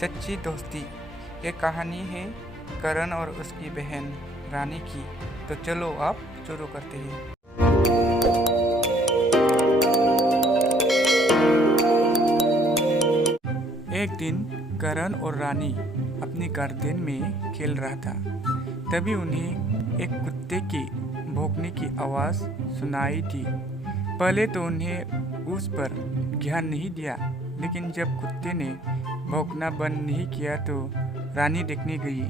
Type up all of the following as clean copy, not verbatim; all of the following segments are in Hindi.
सच्ची दोस्ती। ये कहानी है करण और उसकी बहन रानी की। तो चलो आप शुरू करते हैं। एक दिन करण और रानी अपनी गार्डन में खेल रहा था। तभी उन्हें एक कुत्ते की भौंकने की आवाज़ सुनाई दी। पहले तो उन्हें उस पर ध्यान नहीं दिया, लेकिन जब कुत्ते ने भौंकना बंद नहीं किया तो रानी देखने गई।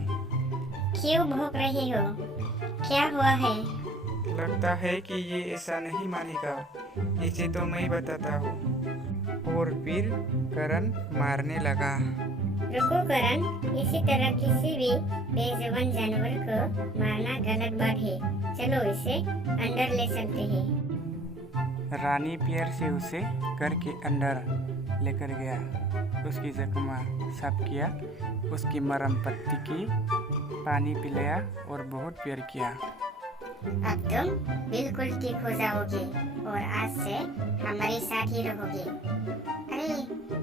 क्यों भौंक रही हो? क्या हुआ है? लगता है कि ये ऐसा नहीं मानेगा, इसे तो मैं बताता हूँ। और फिर करण मारने लगा। रुको करण, इसी तरह किसी भी बेजुबान जानवर को मारना गलत बात है। चलो इसे अंदर ले चलते हैं। रानी पैर से उसे घर के अंदर लेकर गया, उसकी जख्म साफ किया, उसकी मरहम पट्टी की, पानी पिलाया और बहुत प्यार किया। अब तुम बिल्कुल ठीक हो जाओगे और आज से हमारे साथ ही रहोगे। अरे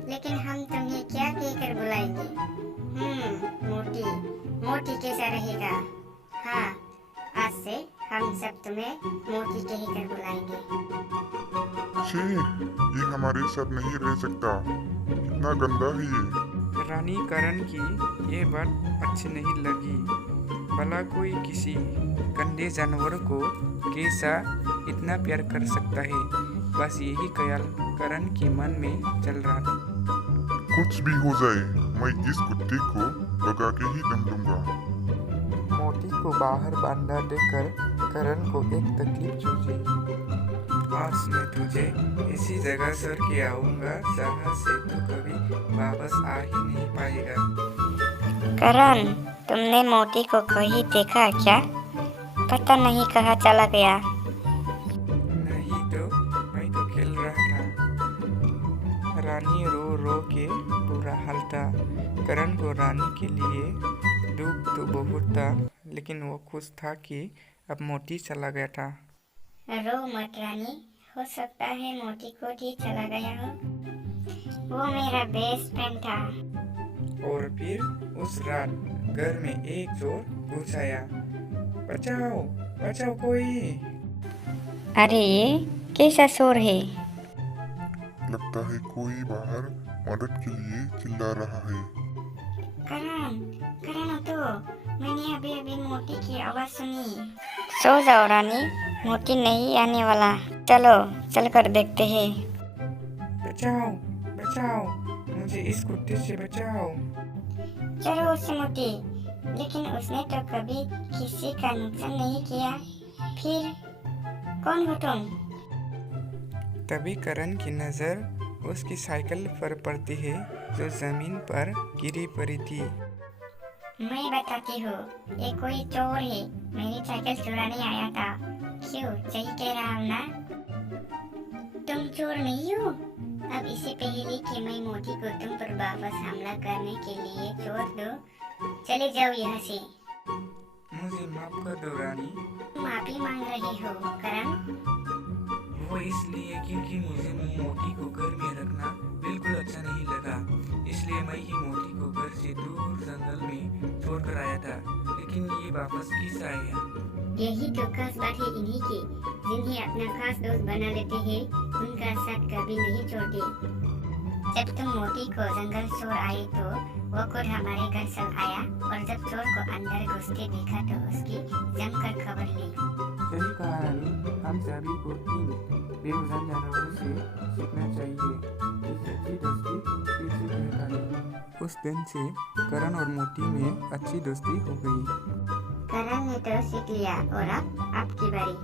लेकिन हम तुम्हें क्या कहकर बुलाएंगे? मोटी मोटी कैसा रहेगा? हाँ, आज से हम सब तुम्हें मोटी कहकर बुलाएंगे। छी, ये हमारे साथ नहीं रह सकता। कितना गंदा है ये। रानी करण की ये बात अच्छी नहीं लगी। भला कोई किसी गंदे जानवर को कैसा इतना प्यार कर सकता है? बस यही ख्याल करण के मन में चल रहा था। कुछ भी हो जाए, मैं इस कुत्ते को भगा के ही दम दूंगा। मोटी को बाहर बांधा देखकर करण को एक तकलीफ सूझी। आज मैं तुझे इसी जगह सर के आऊंगा, जहाँ से तू कभी वापस आ ही नहीं पाएगा। करण, तुमने मोटी को कहीं देखा क्या? पता नहीं कहाँ चला गया। नहीं तो, मैं तो खेल रहा था। रानी रो रो के बुरा हाल था। करण को रानी के लिए दुख तो बहुत था, लेकिन वो खुश था कि अब मोटी चला गया था। रो मत रानी, हो सकता है मोटी को ही चला गया हो। वो मेरा बेस्ट फ्रेंड था। और फिर उस रात घर में एक चोर घुस आया। बचाओ बचाओ कोई। अरे ये कैसा शोर है? लगता है कोई बाहर मदद के लिए चिल्ला रहा है। करण, करण तो मैंने अभी अभी मोटी की आवाज सुनी। सो जाओ रानी, मोटी नहीं आने वाला। चलो चलकर देखते हैं। बचाओ बचाओ, मुझे इस कुत्ते से बचाओ। चलो उससे मोटी, लेकिन उसने तो कभी किसी का नुकसान नहीं किया। फिर कौन हो तुम? तभी करण की नजर उसकी साइकिल पर पड़ती है, जो जमीन पर गिरी पड़ी थी। मैं बताती हूँ, ये कोई चोर है, मेरी साइकिल चुराने आया था। क्यों, सही कह रहा हूँ ना? तुम चोर नहीं हो? अब इससे पहले कि मैं मोटी को तुम पर वापस हमला करने के लिए छोड़ दूं, चले जाओ यहाँ से। मुझे माफ कर दो रानी। माफी मांग रही हो करण? वो इसलिए क्योंकि मुझे मोटी को घर में रखना बिल्कुल अच्छा नहीं लगा, इसलिए मैं ही मोटी को घर से दूर जंगल में छोड़कर आया था। लेकिन ये वापस किस आया? यही तो खास बात है इन्हीं की, जिन्हें अपना खास दोस्त बना लेते हैं, उनका साथ कभी नहीं छोड़ते। जब तुम मोटी को जंगल छोड़ आए तो वो खुद हमारे घर चल आया, और जब चोर को अंदर घुसते देखा तो उसकी जमकर खबर ली। सही कहा रानी, हम सभी को इन बेवजह जानवरों से सीखना चाहिए कि सच्ची दोस्ती कैसे रहता है। उस दिन से करण और मोटी में अच्छी दोस्ती हो गई। करण ने तो सीख लिया और अब आपकी बारी।